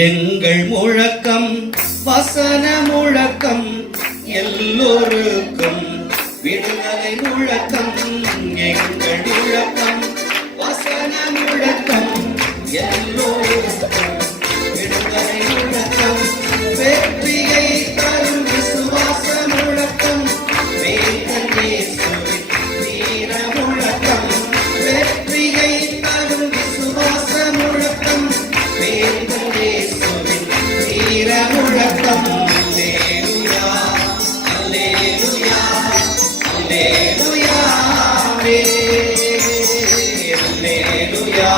எங்கள் முழக்கம் வசன முழக்கம் எல்லோருக்கும் விடுதலை முழக்கம். எங்கள் முழக்கம் வசன முழக்கம் எல்லோருக்கும் விடுதலை முழக்கம். வெற்றியை தரும் விசுவாச முழக்கம். வேதன் இயேசுவின் வீர முழக்கம். வெற்றியை தரும் விசுவாச முழக்கம். வேதன் இயேசுவின் வீர முழக்கம். அல்லேலூயா அல்லேலூயா அல்லேலூயா அல்லேலூயா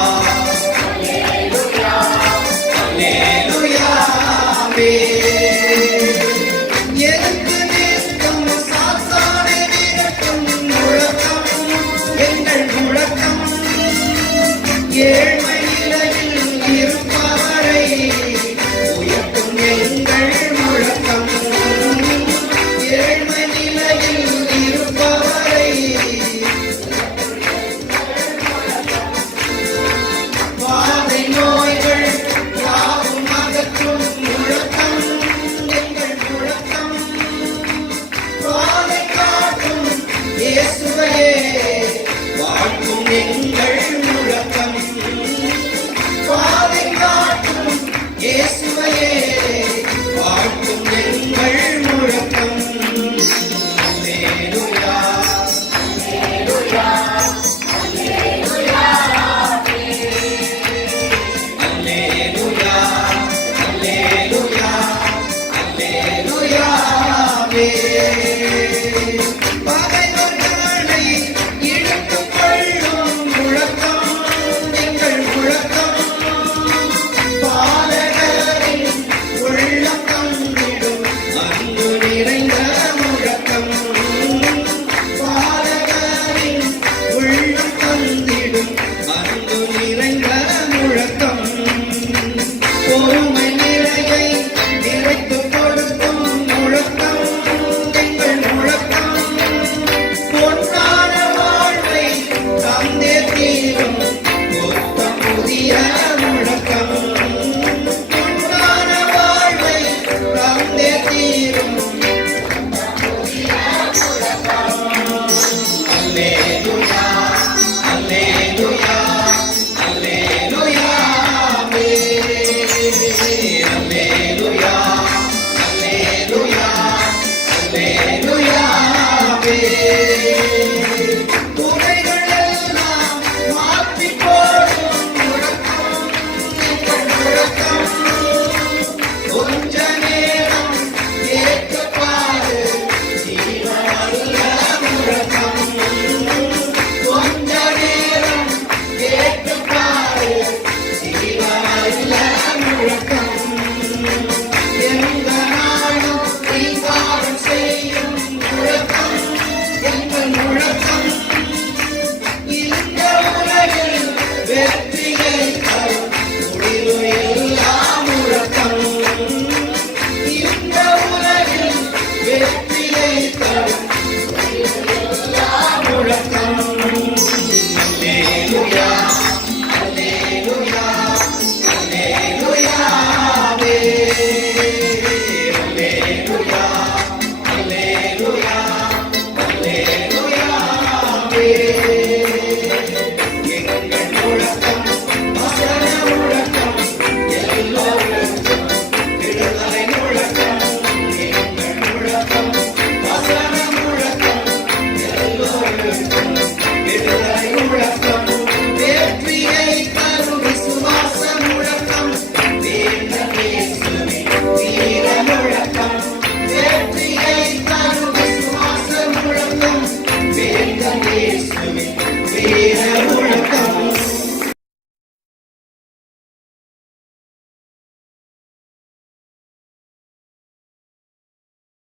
அல்லேலூயா. எதற்கு நேர்க்கும் சாத்தானை விரட்டும் முழக்கம் எங்கள் முழக்கம். ஏழ்மை நிலையில் இருப்பவரை உயர்த்தும் எங்கள் முழக்கம். ஏழ்மை நிலையில் இருப்பவரை பாதை நோய்கள் யாவும் அகற்றும் முழக்கம் எங்கள் முழக்கம். பாதை காட்டும் இயேசுவையே வாழ்த்தும் எங்கள்